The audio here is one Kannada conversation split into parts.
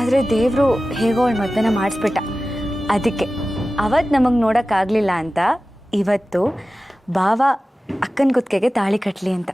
ಆದರೆ ದೇವರು ಹೇಗೋ ಅವಳ ಮದುವೆನ ಮಾಡಿಸ್ಬಿಟ್ಟ. ಅದಕ್ಕೆ ಅವತ್ತು ನಮಗೆ ನೋಡೋಕ್ಕಾಗಲಿಲ್ಲ ಅಂತ ಇವತ್ತು ಬಾವ ಅಕ್ಕನ ಕುತ್ತಿಗೆಗೆ ತಾಳಿ ಕಟ್ಟಲಿ ಅಂತ.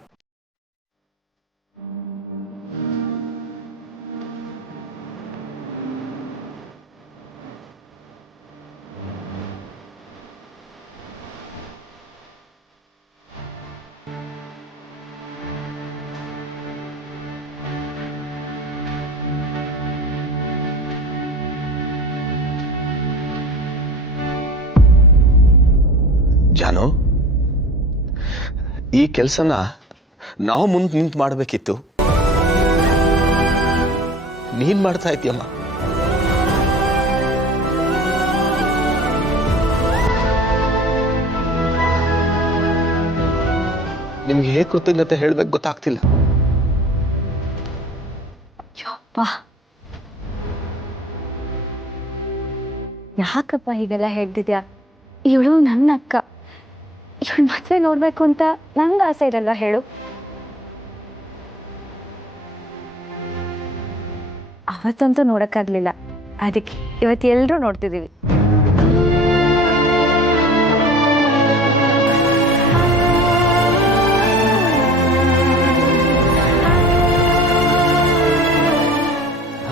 ಜಾನು, ಈ ಕೆಲಸನ ನಾವು ಮುಂದೆ ನಿಂತು ಮಾಡಬೇಕಿತ್ತು. ನೀನ್ ಮಾಡ್ತಾ ಇದೀಯಮ್ಮ. ನಿಮ್ಗೆ ಹೇಗೆ ಕೃತಜ್ಞತೆ ಹೇಳ್ಬೇಕು ಗೊತ್ತಾಗ್ತಿಲ್ಲ. ಯಾಕಪ್ಪ ಹೀಗೆಲ್ಲ ಹೇಳ್ತಿದ್ಯಾ? ಇವಳು ನನ್ನ ಅಕ್ಕ, ಇವಳು ಮದುವೆ ನೋಡ್ಬೇಕು ಅಂತ ನಂಗೆ ಆಸೆ ಇರಲ್ಲ ಹೇಳು? ಅವತ್ತಂತೂ ನೋಡೋಕ್ಕಾಗಲಿಲ್ಲ, ಅದಕ್ಕೆ ಇವತ್ತು ಎಲ್ಲರೂ ನೋಡ್ತಿದ್ದೀವಿ.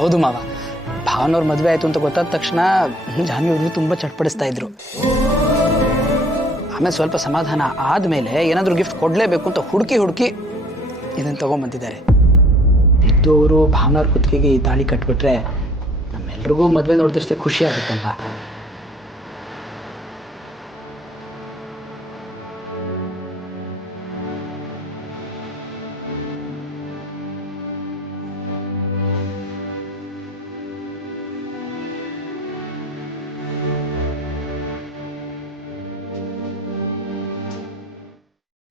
ಹೌದು ಮಾವ, ಭಾವನವ್ರ ಮದುವೆ ಆಯಿತು ಅಂತ ಗೊತ್ತಾದ ತಕ್ಷಣ ಜಾನ್ವಿಯವರು ತುಂಬ ಚಟ್ಪಡಿಸ್ತಾ ಇದ್ರು. ಆಮೇಲೆ ಸ್ವಲ್ಪ ಸಮಾಧಾನ ಆದಮೇಲೆ ಏನಾದರೂ ಗಿಫ್ಟ್ ಕೊಡಲೇಬೇಕು ಅಂತ ಹುಡುಕಿ ಇದನ್ನು ತೊಗೊಂಬಂದಿದ್ದಾರೆ. ಇದ್ದವರು ಭಾವನವ್ರ ಕುತ್ತಿಗೆಗೆ ಈ ತಾಳಿ ಕಟ್ಬಿಟ್ರೆ ನಮ್ಮೆಲ್ರಿಗೂ ಮದುವೆ ನೋಡಿದಷ್ಟೇ ಖುಷಿ ಆಗುತ್ತಲ್ಲ.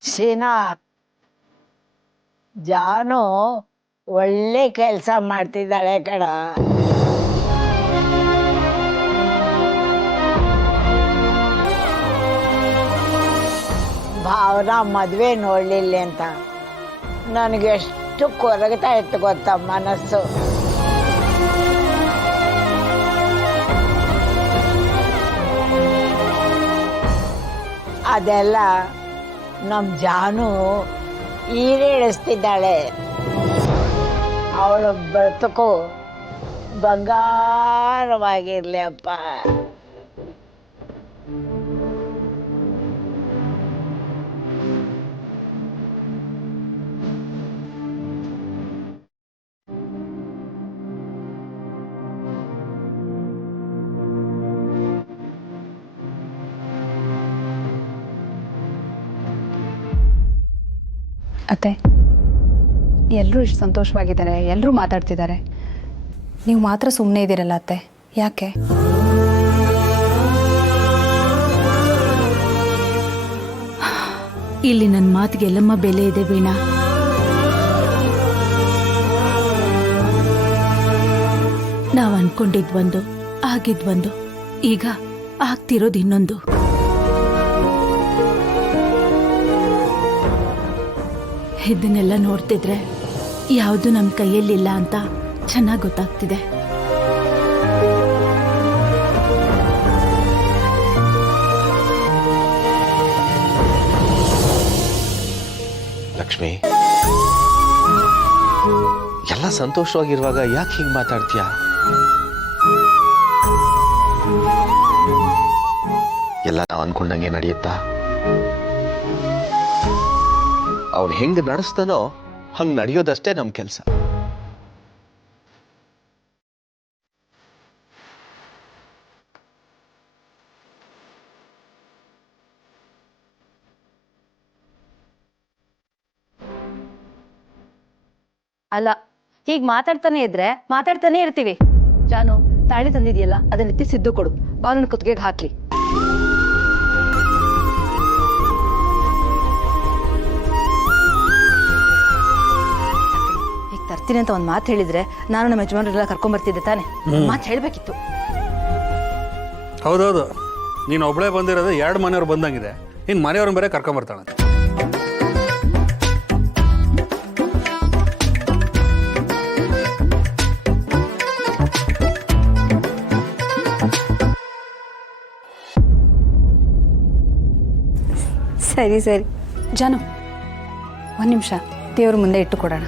ಶೀನಾ, ಜಾನು ಒಳ್ಳೆ ಕೆಲಸ ಮಾಡ್ತಿದ್ದಾಳೆ ಕಣ. ಭಾವನಾ ಮದುವೆ ನೋಡ್ಲಿಲ್ಲ ಅಂತ ನನಗೆ ಎಷ್ಟು ಕೊರಗ್ತಾ ಇತ್ತು ಗೊತ್ತಾ ಮನಸ್ಸು. ಅದೆಲ್ಲ ನಮ್ಮ ಜಾನು ಈಡೇರಿಸ್ತಿದ್ದಾಳೆ. ಅವಳ ಬದುಕು ಬಂಗಾರವಾಗಿರ್ಲಿ ಅಪ್ಪ. ಅತ್ತೆ, ಎಲ್ಲರೂ ಇಷ್ಟು ಸಂತೋಷವಾಗಿದ್ದಾರೆ, ಎಲ್ಲರೂ ಮಾತಾಡ್ತಿದ್ದಾರೆ, ನೀವು ಮಾತ್ರ ಸುಮ್ಮನೆ ಇದ್ದೀರಲ್ಲ ಅತ್ತೆ, ಯಾಕೆ? ಇಲ್ಲಿ ನನ್ನ ಮಾತಿಗೆ ಎಲ್ಲಮ್ಮ ಬೆಲೆ ಇದೆ ವೀಣಾ. ನಾವು ಅನ್ಕೊಂಡಿದ್ವೊಂದು, ಆಗಿದ್ವೊಂದು, ಈಗ ಆಗ್ತಿರೋದು ಇನ್ನೊಂದು. ಇದನ್ನೆಲ್ಲ ನೋಡ್ತಿದ್ರೆ ಯಾವುದು ನಮ್ಮ ಕೈಯಲ್ಲಿಲ್ಲ ಅಂತ ಚೆನ್ನಾಗಿ ಗೊತ್ತಾಗ್ತಿದೆ. ಲಕ್ಷ್ಮಿ, ಎಲ್ಲ ಸಂತೋಷವಾಗಿರುವಾಗ ಯಾಕೆ ಹೀಗೆ ಮಾತಾಡ್ತೀಯ? ಎಲ್ಲ ನಾವು ಅನ್ಕೊಂಡಂಗೆ ನಡೆಯುತ್ತಾ? ಅವ್ನು ಹೆಂಗ್ ನಡೆಸ್ತಾನೋ ಹಂಗ್ ನಡೆಯೋದಷ್ಟೇ ನಮ್ ಕೆಲಸ. ಅಲ್ಲ, ಹೀಗ್ ಮಾತಾಡ್ತಾನೆ ಇದ್ರೆ ಮಾತಾಡ್ತಾನೆ ಇರ್ತೀವಿ. ಜಾನು, ತಾಳಿ ತಂದಿದ್ಯಲ್ಲ, ಅದನ್ನ ಎತ್ತಿ ಸಿದ್ದು ಕೊಡು, ಬಾವನ ಕುತ್ತಿಗೆಗೆ ಹಾಕ್ಲಿ. ಈಗ ತರ್ತೀನಿ ಅಂತ ಒಂದ್ ಮಾತು ಹೇಳಿದ್ರೆ ನಾನು ನಮ್ಮ ಯಜಮಾನ್ರೆಲ್ಲ ಕರ್ಕೊಂಡ್ ಬರ್ತಿದ್ದೆ ತಾನೆ. ಮಾತು ಹೇಳ್ಬೇಕಿತ್ತು. ಹೌದೌದು, ನೀನು ಒಬ್ಬಳೇ ಬಂದಿರೋದು 2 ಮನೆಯವ್ರು ಬಂದಂಗಿದೆ, ಇನ್ನು ಮನೆಯವ್ರನ್ನ ಬೇರೆ ಕರ್ಕೊಂಬರ್ತಾಳೆ. ಸರಿ ಸರಿ. ಜಾನು ಒಂದು ನಿಮಿಷ ದೇವ್ರ ಮುಂದೆ ಇಟ್ಟು ಕೊಡೋಣ.